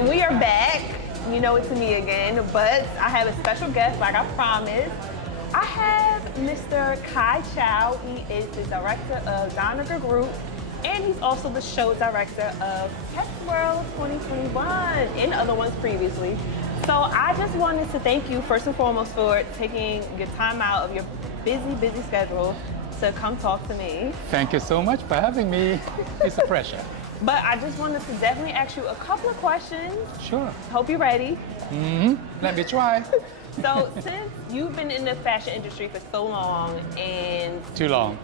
And we are back. You know it's me again, but I have a special guest like I promised. I have Mr. Kai Chow. He is the director of Donegal Group, and he's also the show director of Texworld 2021 and other ones previously. So I just wanted to thank you first and foremost for taking your time out of your busy schedule to come talk to me. Thank you so much for having me. It's a pleasure. But I just wanted to definitely ask you a couple of questions. Sure. Hope you're ready. Let me try. So since you've been in the fashion industry for so long and... Too long.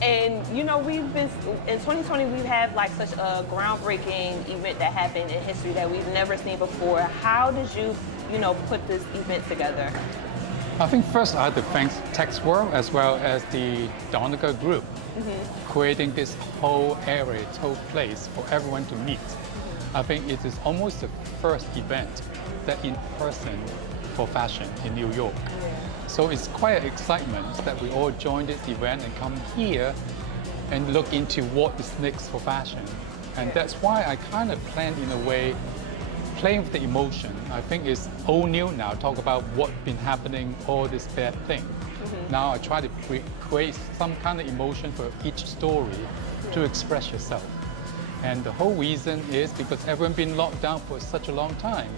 And you know, we've been, in 2020, we've had like such a groundbreaking event that happened in history that we've never seen before. How did you, put this event together? I think first I have to thank Texworld as well as the Donegal Group, creating this whole area, this whole place for everyone to meet. I think it is almost the first event that in person for fashion in New York. So it's quite an excitement that we all join this event and come here and look into what is next for fashion. And that's why I kind of planned in a way, playing with the emotion. I think it's all new now, talk about what's been happening, all this bad thing. Now I try to create some kind of emotion for each story to express yourself. And the whole reason is because everyone's been locked down for such a long time.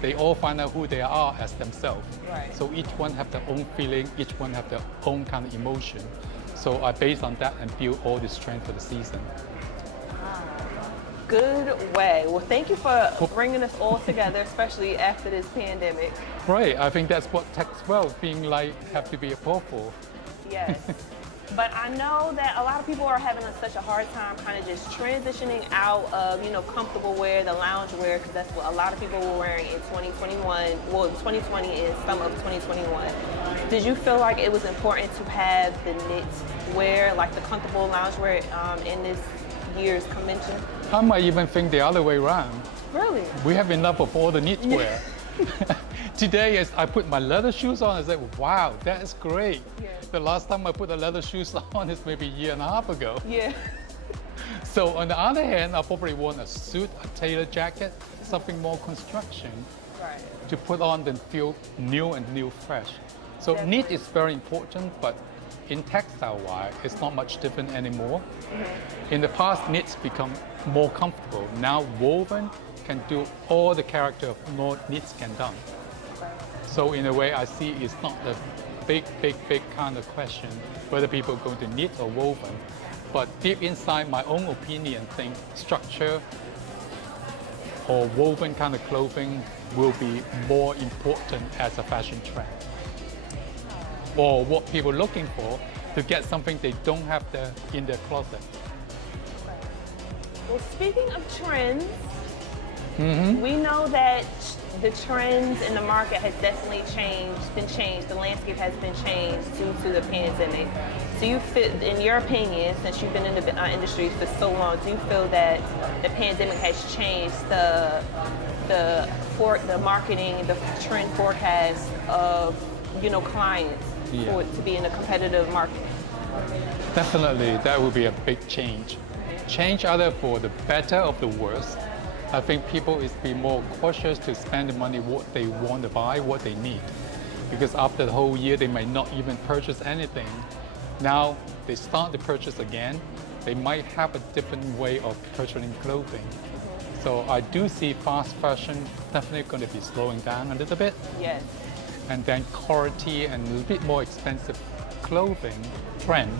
They all find out who they are as themselves. Right. So each one have their own feeling, each one have their own kind of emotion. So I based on that and build all this trend for the season. Good way. Well, thank you for bringing us all together, especially after this pandemic. Right, I think that's what Texworld being like have to be a for. Yes. But I know that a lot of people are having such a hard time kind of just transitioning out of, comfortable wear, the lounge wear, because that's what a lot of people were wearing in 2021, well, 2020 and some of 2021. Did you feel like it was important to have the knit wear, like the comfortable lounge wear in this year's convention? I might even think the other way around. Really? We have enough of all the knitwear. Today, as I put my leather shoes on, I said, wow, that is great. Yeah. The last time I put the leather shoes on is maybe a year and a half ago. Yeah. So on the other hand, I probably want a suit, a tailored jacket, something more construction to put on and feel new and fresh. So knit is very important, but in textile-wise, it's not much different anymore. In the past, knits become more comfortable. Now woven can do all the character of what knits can do. So in a way, I see it's not a big kind of question whether people are going to knit or woven. But deep inside my own opinion, think structure or woven kind of clothing will be more important as a fashion trend. Or what people are looking for to get something they don't have in their closet. Well, speaking of trends, we know that the trends in the market has definitely been changed. The landscape has been changed due to the pandemic. Do you feel, in your opinion, since you've been in the industry for so long, do you feel that the pandemic has changed the marketing, the trend forecast of clients for it to be in a competitive market? Definitely, that would be a big change. Change either for the better or the worse. I think people is be more cautious to spend the money what they want to buy, what they need. Because after the whole year, they might not even purchase anything. Now, they start to purchase again. They might have a different way of purchasing clothing. So I do see fast fashion definitely going to be slowing down a little bit. Yes. And then quality and a little bit more expensive clothing trend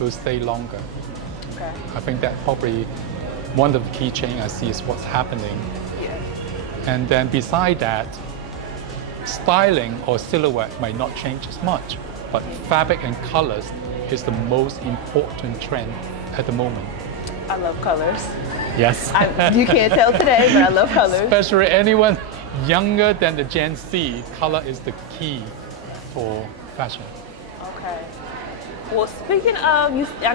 will stay longer. Okay. I think that probably one of the key change I see is what's happening. Yeah. And then beside that, styling or silhouette might not change as much, but fabric and colors is the most important trend at the moment. I love colors. Yes. You can't tell today, but I love colors. Especially anyone younger than the Gen Z, color is the key for fashion. Okay. Well, speaking of, I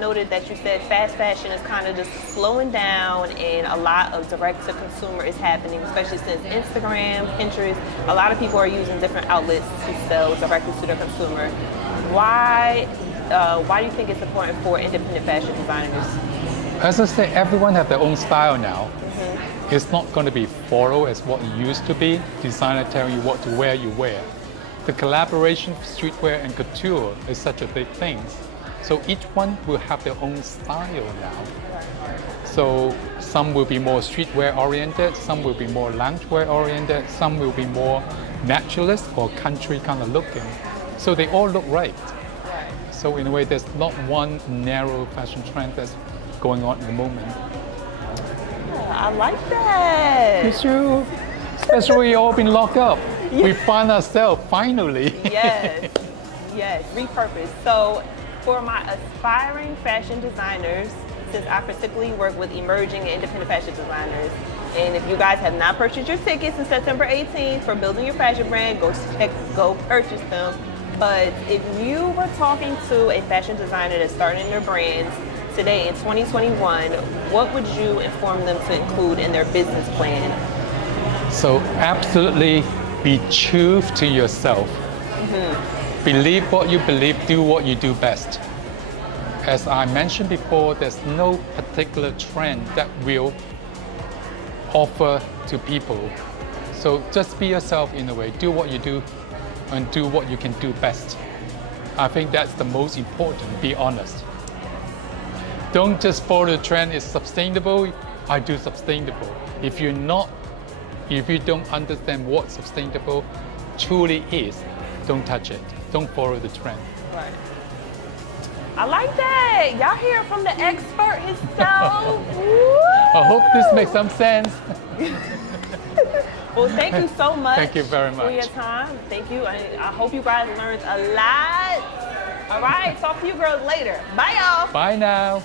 noted that you said fast fashion is kind of just slowing down, and a lot of direct to consumer is happening, especially since Instagram, Pinterest, a lot of people are using different outlets to sell directly to the consumer. Why do you think it's important for independent fashion designers As I say, everyone have their own style now. It's not going to be follow as what it used to be. Designer telling you what to wear, you wear. The collaboration of streetwear and couture is such a big thing. So each one will have their own style now. So some will be more streetwear oriented, some will be more loungewear oriented, some will be more naturalist or country kind of looking. So they all look right. So in a way, there's not one narrow fashion trend that's going on at the moment. I like that. It's true. Especially we all been locked up. Yeah. We find ourselves finally. Yes, yes, repurposed. So for my aspiring fashion designers, since I particularly work with emerging and independent fashion designers, and if you guys have not purchased your tickets since September 18th for building your fashion brand, go purchase them. But if you were talking to a fashion designer that's starting their brands today in 2021, what would you inform them to include in their business plan? So absolutely be true to yourself. Believe what you believe, do what you do best. As I mentioned before, there's no particular trend that will offer to people. So just be yourself in a way, do what you do and do what you can do best. I think that's the most important, be honest. Don't just follow the trend, it's sustainable, I do sustainable. If you don't understand what sustainable truly is, don't touch it. Don't follow the trend. Right. I like that. Y'all hear from the expert himself. I hope this makes some sense. Well, thank you so much. Thank you very much for your time. Thank you. I hope you guys learned a lot. All right, talk to you girls later. Bye, y'all. Bye now.